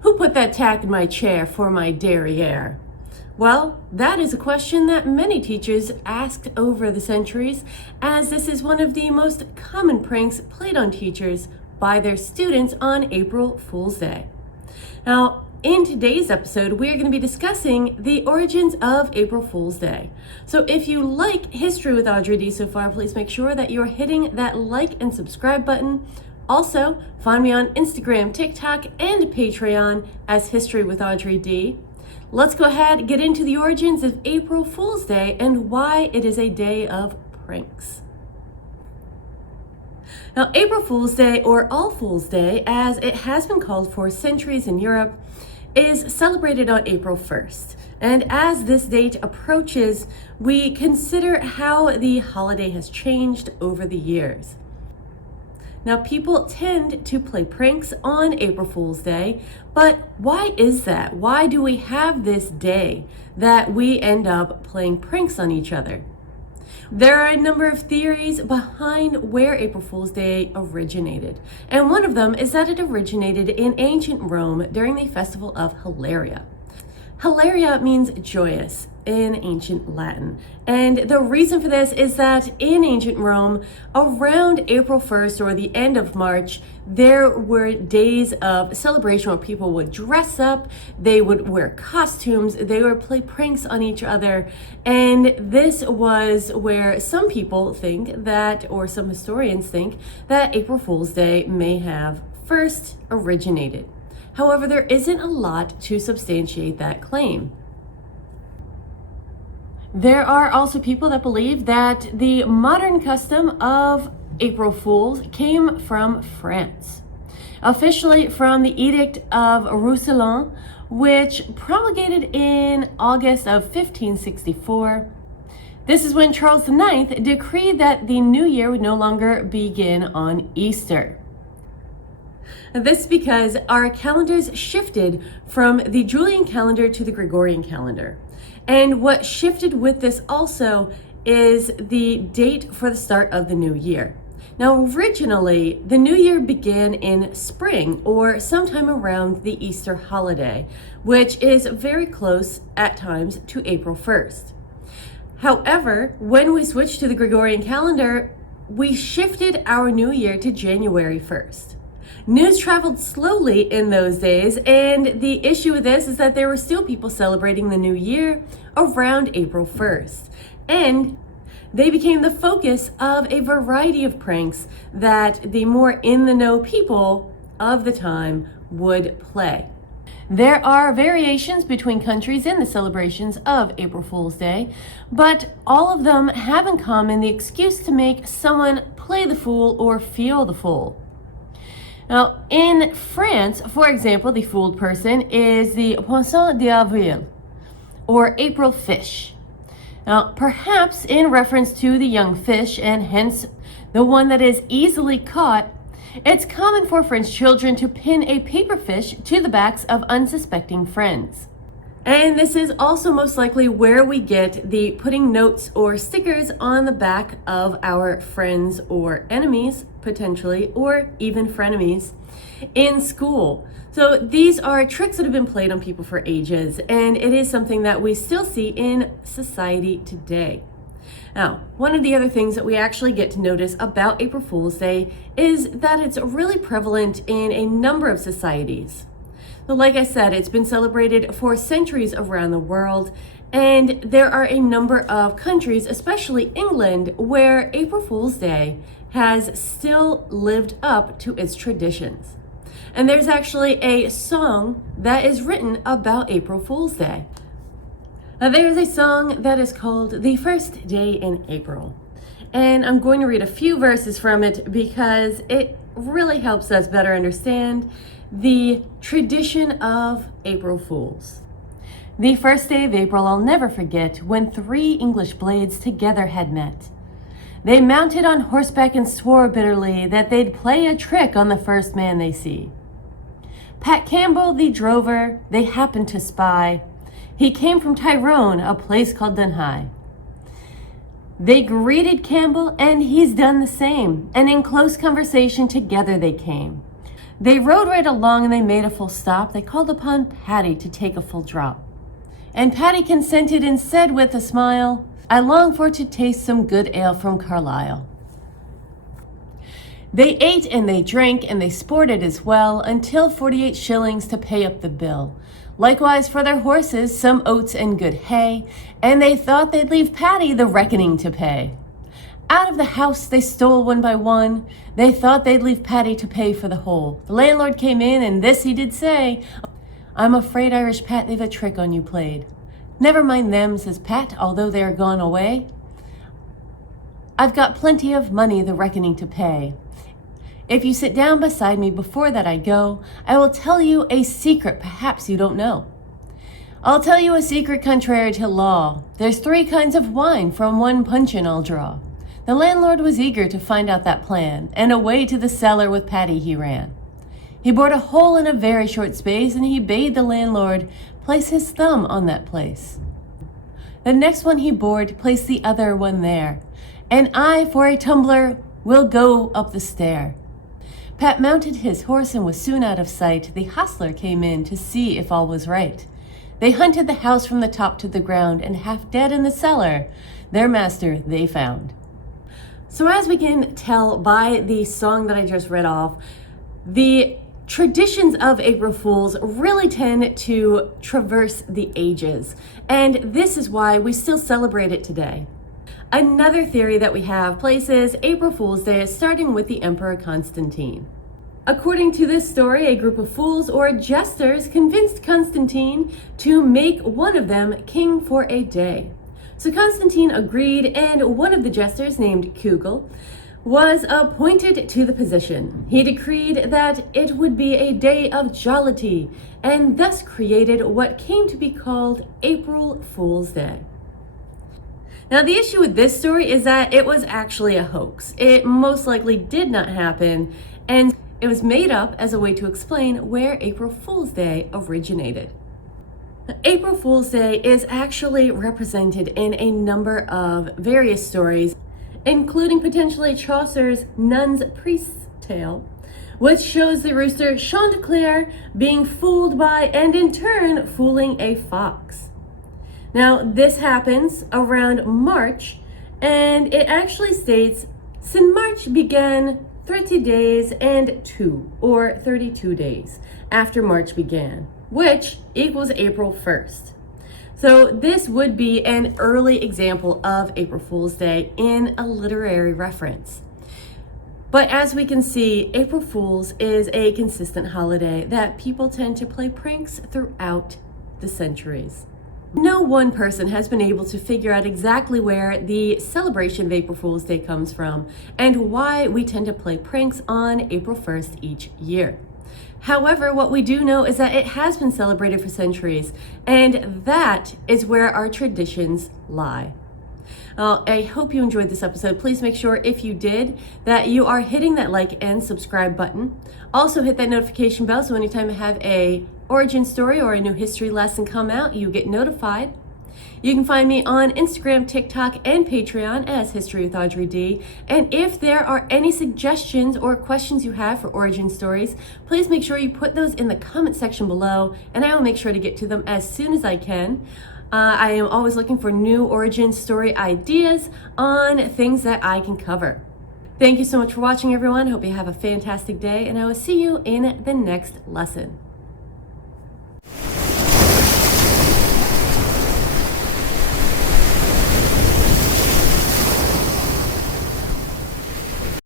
Who put that tack in my chair for my derriere? Well, that is a question that many teachers asked over the centuries, as this is one of the most common pranks played on teachers by their students on April Fool's Day. Now, in today's episode, we are going to be discussing the origins of April Fool's Day. So if you like History with Audrey D so far, please make sure that you're hitting that like and subscribe button. Also, find me on Instagram, TikTok, and Patreon as History with Audrey D. Let's go ahead and get into the origins of April Fool's Day and why it is a day of pranks. Now, April Fool's Day, or All Fool's Day, as it has been called for centuries in Europe, is celebrated on April 1st. And as this date approaches, we consider how the holiday has changed over the years. Now, people tend to play pranks on April Fool's Day, but why is that? Why do we have this day that we end up playing pranks on each other? There are a number of theories behind where April Fool's Day originated, and one of them is that it originated in ancient Rome during the festival of Hilaria. Hilaria means joyous in ancient Latin, and the reason for this is that in ancient Rome, around April 1st or the end of March, there were days of celebration where people would dress up, they would wear costumes, they would play pranks on each other, and this was where some people think that, or some historians think, that April Fool's Day may have first originated. However, there isn't a lot to substantiate that claim. There are also people that believe that the modern custom of April Fools came from France, officially from the Edict of Roussillon, which promulgated in August of 1564. This is when Charles IX decreed that the new year would no longer begin on Easter. This because our calendars shifted from the Julian calendar to the Gregorian calendar. And what shifted with this also is the date for the start of the new year. Now, originally, the new year began in spring or sometime around the Easter holiday, which is very close at times to April 1st. However, when we switched to the Gregorian calendar, we shifted our new year to January 1st. News traveled slowly in those days, and the issue with this is that there were still people celebrating the new year around April 1st. And they became the focus of a variety of pranks that the more in-the-know people of the time would play. There are variations between countries in the celebrations of April Fool's Day, but all of them have in common the excuse to make someone play the fool or feel the fool. Now, in France, for example, the fooled person is the Poisson d'Avril, or April fish. Now, perhaps in reference to the young fish and hence the one that is easily caught, it's common for French children to pin a paper fish to the backs of unsuspecting friends. And this is also most likely where we get the putting notes or stickers on the back of our friends or enemies, potentially, or even frenemies in school. So these are tricks that have been played on people for ages, and it is something that we still see in society today. Now, one of the other things that we actually get to notice about April Fool's Day is that it's really prevalent in a number of societies. So like I said, it's been celebrated for centuries around the world, and there are a number of countries, especially England, where April Fool's Day has still lived up to its traditions. And there's actually a song that is written about April Fool's Day. Now, there's a song that is called The First Day in April. And I'm going to read a few verses from it because it really helps us better understand the tradition of April Fools. The first day of April I'll never forget, when 3 English blades together had met. They mounted on horseback and swore bitterly that they'd play a trick on the first man they see. Pat Campbell, the drover, they happened to spy. He came from Tyrone, a place called Dunhigh. They greeted Campbell, and he's done the same, and in close conversation together they came. They rode right along and they made a full stop. They called upon Patty to take a full drop. And Patty consented and said with a smile, "I long for to taste some good ale from Carlisle." They ate and they drank and they sported as well until 48 shillings to pay up the bill. Likewise for their horses, some oats and good hay, and they thought they'd leave Patty the reckoning to pay. Out of the house they stole one by one. They thought they'd leave Patty to pay for the whole. The landlord came in and this he did say, "I'm afraid, Irish Pat, they've a trick on you played." "Never mind them," says Pat, "although they are gone away. I've got plenty of money the reckoning to pay. If you sit down beside me before that I go, I will tell you a secret perhaps you don't know. I'll tell you a secret contrary to law. There's 3 kinds of wine, from one puncheon I'll draw." The landlord was eager to find out that plan, and away to the cellar with Patty he ran. He bored a hole in a very short space, and he bade the landlord place his thumb on that place. The next one he bored, place the other one there, and I for a tumbler will go up the stair. Pat mounted his horse and was soon out of sight. The hostler came in to see if all was right. They hunted the house from the top to the ground, and half dead in the cellar, their master they found. So as we can tell by the song that I just read off, the traditions of April Fools really tend to traverse the ages, and this is why we still celebrate it today. Another theory that we have places April Fool's Day as starting with the Emperor Constantine. According to this story, a group of fools or jesters convinced Constantine to make one of them king for a day. So Constantine agreed, and one of the jesters, named Kugel, was appointed to the position. He decreed that it would be a day of jollity, and thus created what came to be called April Fool's Day. Now, the issue with this story is that it was actually a hoax. It most likely did not happen, and it was made up as a way to explain where April Fool's Day originated. April Fool's Day is actually represented in a number of various stories, including potentially Chaucer's Nun's Priest's Tale, which shows the rooster Chanticleer being fooled by and in turn fooling a fox. Now, this happens around March, and it actually states, "Since March began 30 days and 2, or 32 days, after March began," which equals April 1st. So this would be an early example of April Fool's Day in a literary reference. But as we can see, April Fool's is a consistent holiday that people tend to play pranks throughout the centuries. No one person has been able to figure out exactly where the celebration of April Fool's Day comes from and why we tend to play pranks on April 1st each year. However, what we do know is that it has been celebrated for centuries, and that is where our traditions lie. I hope you enjoyed this episode. Please make sure, if you did, that you are hitting that like and subscribe button. Also hit that notification bell so anytime I have a origin story or a new history lesson come out, you get notified. You can find me on Instagram, TikTok, and Patreon as History with Audrey D. And if there are any suggestions or questions you have for origin stories, please make sure you put those in the comment section below, and I will make sure to get to them as soon as I can. I am always looking for new origin story ideas on things that I can cover. Thank you so much for watching, everyone. Hope you have a fantastic day, and I will see you in the next lesson.